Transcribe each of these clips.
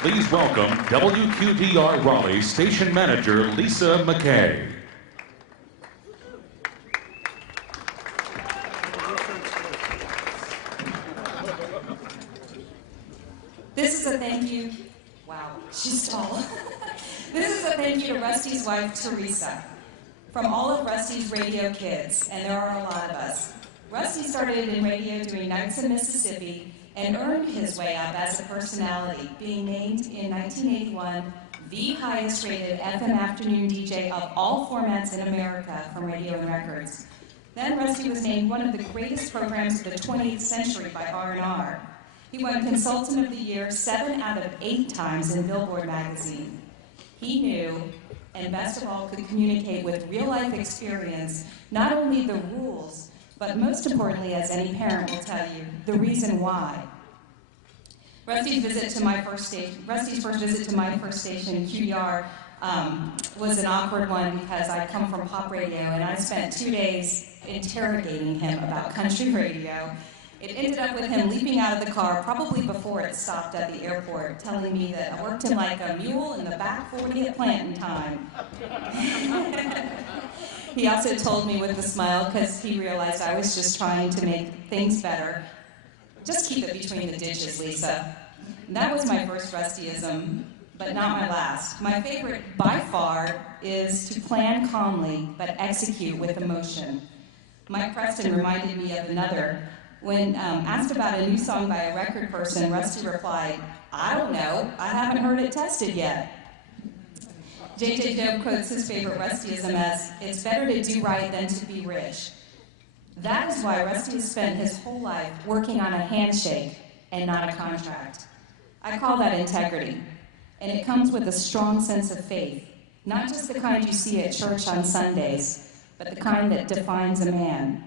Please welcome WQDR Raleigh Station Manager Lisa McKay. This is a thank you. Wow, she's tall. This is a thank you to Rusty's wife, Teresa, from all of Rusty's radio kids, and there are a lot of us. Rusty started in radio doing nights in Mississippi and earned his way up as a personality, being named in 1981 the highest rated FM afternoon DJ of all formats in America from Radio and Records. Then Rusty was named one of the greatest programs of the 20th century by R&R. He won Consultant of the Year 7 out of 8 times in Billboard magazine. He knew, and best of all, could communicate with real-life experience, not only the rules, but most importantly, as any parent will tell you, the reason why. Rusty's first visit to my first station, QDR, was an awkward one because I come from pop radio, and I spent 2 days interrogating him about country radio. It ended up with him leaping out of the car, probably before it stopped at the airport, telling me that I worked him like a mule in the back 40 at planting time. He also told me with a smile, because he realized I was just trying to make things better, just keep it between the ditches, Lisa. And that was my first Rustyism, but not my last. My favorite, by far, is to plan calmly, but execute with emotion. Mike Preston reminded me of another. When asked about a new song by a record person, Rusty replied, "I don't know, I haven't heard it tested yet." J.J. Job quotes his favorite Rustyism as, "It's better to do right than to be rich." That is why Rusty has spent his whole life working on a handshake and not a contract. I call that integrity, and it comes with a strong sense of faith, not just the kind you see at church on Sundays, but the kind that defines a man.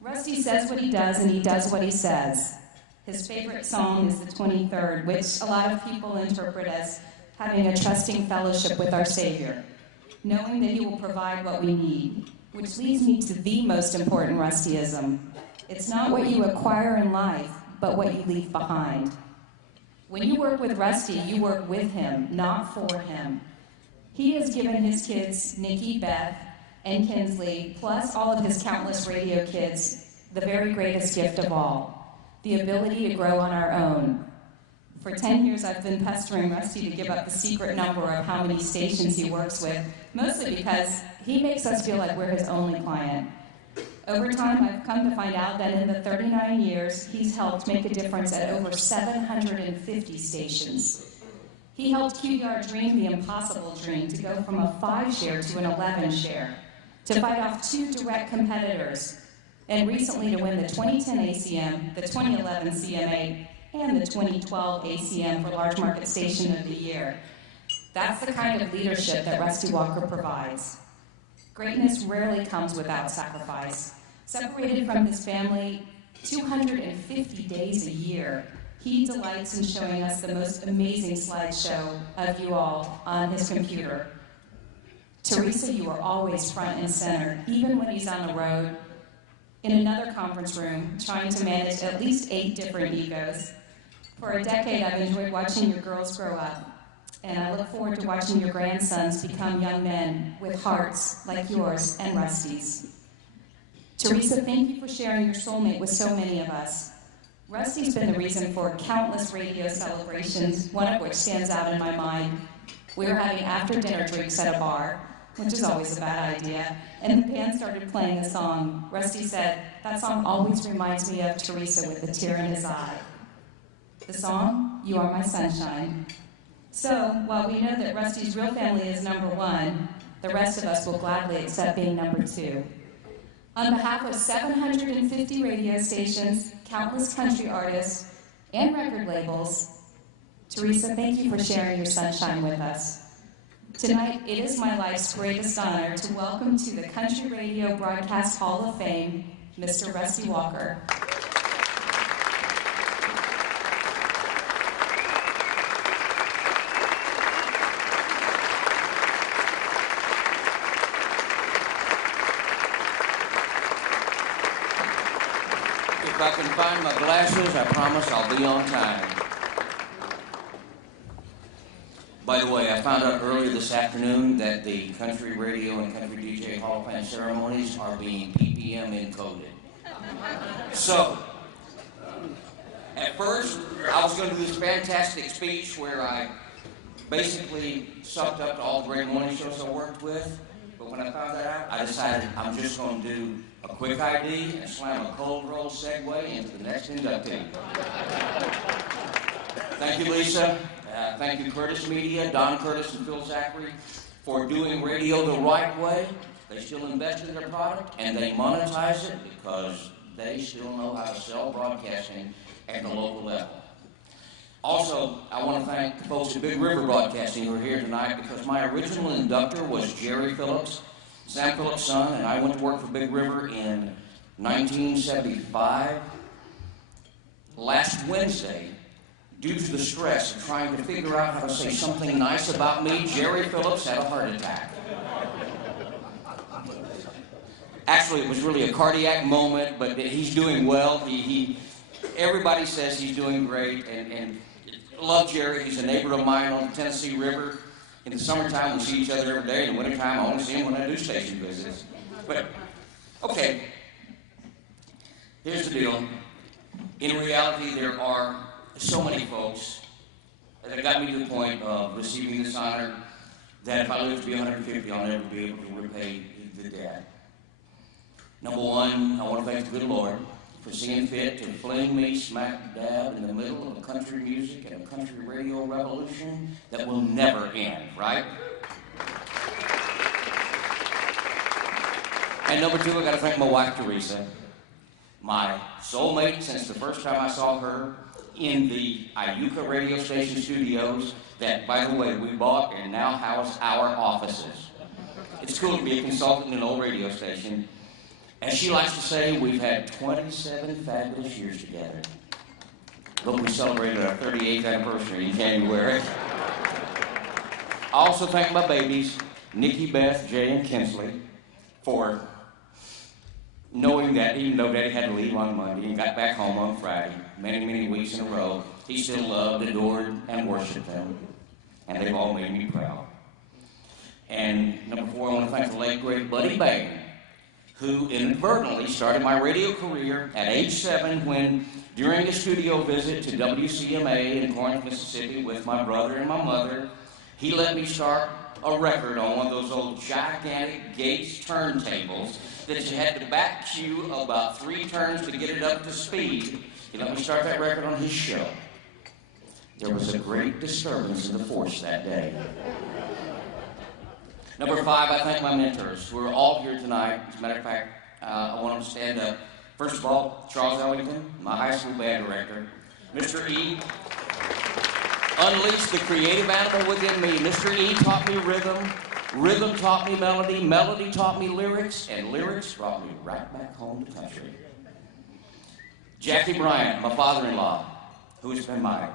Rusty says what he does, and he does what he says. His favorite song is the 23rd, which a lot of people interpret as having a trusting fellowship with our Savior, knowing that he will provide what we need, which leads me to the most important Rustyism. It's not what you acquire in life, but what you leave behind. When you work with Rusty, you work with him, not for him. He has given his kids, Nikki, Beth, and Kinsley, plus all of his countless radio kids, the very greatest gift of all, the ability to grow on our own. For 10 years, I've been pestering Rusty to give up the secret number of how many stations he works with, mostly because he makes us feel like we're his only client. Over time, I've come to find out that in the 39 years, he's helped make a difference at over 750 stations. He helped QDR dream the impossible dream to go from a 5 share to an 11 share, to fight off 2 direct competitors, and recently to win the 2010 ACM, the 2011 CMA, and the 2012 ACM for Large Market Station of the Year. That's the kind of leadership that Rusty Walker provides. Greatness rarely comes without sacrifice. Separated from his family 250 days a year, he delights in showing us the most amazing slideshow of you all on his computer. Teresa, you are always front and center, even when he's on the road, in another conference room, trying to manage at least 8 different egos. For a decade, I've enjoyed watching your girls grow up, and I look forward to watching your grandsons become young men with hearts like yours and Rusty's. Teresa, thank you for sharing your soulmate with so many of us. Rusty's been the reason for countless radio celebrations, one of which stands out in my mind. We were having after-dinner drinks at a bar, which is always a bad idea, and the band started playing a song. Rusty said, "That song always reminds me of Teresa with a tear in his eye." The song, "You Are My Sunshine." So, while we know that Rusty's real family is number 1, the rest of us will gladly accept being number 2. On behalf of 750 radio stations, countless country artists, and record labels, Teresa, thank you for sharing your sunshine with us. Tonight, it is my life's greatest honor to welcome to the Country Radio Broadcast Hall of Fame, Mr. Rusty Walker. If I can find my glasses, I promise I'll be on time. By the way, I found out earlier this afternoon that the Country Radio and Country DJ Hall of Fame ceremonies are being PPM encoded. So, at first, I was going to do this fantastic speech where I basically sucked up to all the great morning shows I worked with. But when I found that out, I decided I'm just going to do a quick ID and slam a cold roll segue into the next inductee. Thank you, Lisa. Thank you, Curtis Media, Don Curtis and Phil Zachary, for doing radio the right way. They still invest in their product, and they monetize it because they still know how to sell broadcasting at the local level. Also, I want to thank the folks at Big River Broadcasting who are here tonight because my original inductor was Jerry Phillips, Sam Phillips' son, and I went to work for Big River in 1975. Last Wednesday, due to the stress of trying to figure out how to say something nice about me, Jerry Phillips had a heart attack. Actually, it was really a cardiac moment, but he's doing well. Everybody says he's doing great, and love Jerry. He's a neighbor of mine on the Tennessee River. In the summertime, we see each other every day. In the wintertime, I only see him when I do station visits. But, okay, here's the deal. In reality, there are so many folks that got me to the point of receiving this honor that if I live to be 150, I'll never be able to repay the debt. Number one, I want to thank the good Lord for seeing fit to fling me smack dab in the middle of country music and a country radio revolution that will never end, right? And number two, I got to thank my wife, Teresa, my soulmate since the first time I saw her in the Iuka radio station studios that, by the way, we bought and now house our offices. It's cool to be a consultant in an old radio station. As she likes to say, we've had 27 fabulous years together. Look, we celebrated our 38th anniversary in January. I also thank my babies, Nikki, Beth, Jay, and Kinsley, for knowing that even though Daddy had to leave on Monday and got back home on Friday, many, many weeks in a row, he still loved, adored, and worshiped them. And they've all made me proud. And number four, I want to thank the late, great Buddy Bain, who inadvertently started my radio career at age 7 when, during a studio visit to WCMA in Corinth, Mississippi with my brother and my mother, he let me start a record on one of those old gigantic Gates turntables that you had to back cue about 3 turns to get it up to speed. He let me start that record on his show. There was a great disturbance in the force that day. Number 5, I thank my mentors who are all here tonight. As a matter of fact, I want them to stand up. First of all, Charles Ellington, my high school band director. Mr. E unleashed the creative animal within me. Mr. E taught me rhythm. Rhythm taught me melody. Melody taught me lyrics. And lyrics brought me right back home to country. Jackie Bryant, my father-in-law, who has been my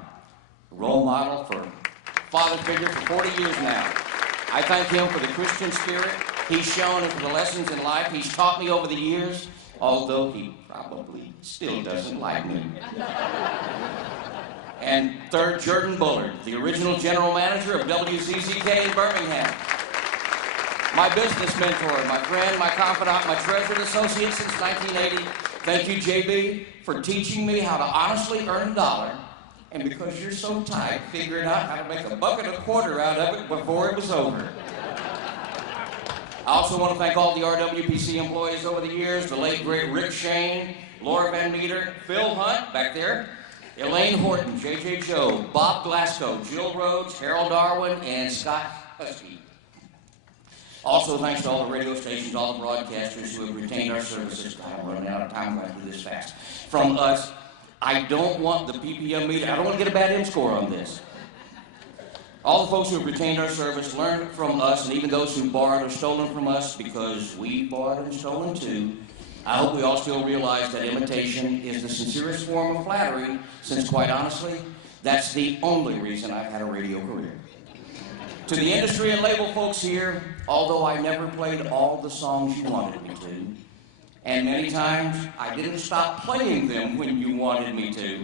role model for father figure for 40 years now. I thank him for the Christian spirit he's shown and for the lessons in life he's taught me over the years, although he probably still doesn't like me. And third, Jordan Bullard, the original general manager of WZZK in Birmingham. My business mentor, my friend, my confidant, my treasured associate since 1980. Thank you, JB, for teaching me how to honestly earn a dollar. And because you're so tight, figuring out how to make $1.25 bucks out of it before it was over. I also want to thank all the RWPC employees over the years, the late, great Rick Shane, Laura Van Meter, Phil Hunt, back there, Elaine Horton, J.J. Joe, Bob Glasgow, Jill Rhodes, Harold Darwin, and Scott Husky. Also, thanks to all the radio stations, all the broadcasters who have retained our services. God, I'm running out of time when I do this fast. From us, I don't want the PPM media, I don't want to get a bad M score on this. All the folks who have retained our service learned from us, and even those who borrowed or stolen from us, because we borrowed and stolen too. I hope we all still realize that imitation is the sincerest form of flattery, since quite honestly, that's the only reason I've had a radio career. To the industry and label folks here, although I never played all the songs you wanted me to, and many times I didn't stop playing them when you wanted me to,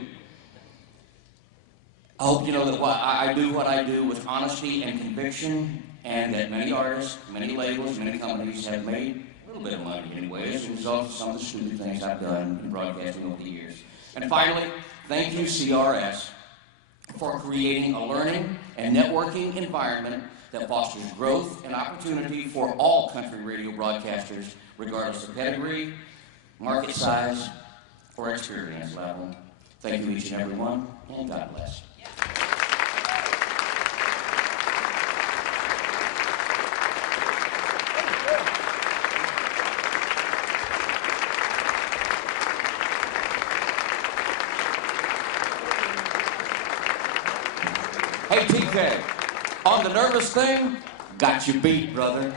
I hope you know that I do what I do with honesty and conviction, and that many artists, many labels, many companies have made a little bit of money anyway as a result of some of the stupid things I've done in broadcasting over the years. And finally, thank you, CRS, for creating a learning and networking environment that fosters growth and opportunity for all country radio broadcasters, regardless of pedigree, market size, or experience level. Thank you, each and every one, and God bless. Hey, TK, on the nervous thing, got you beat, brother.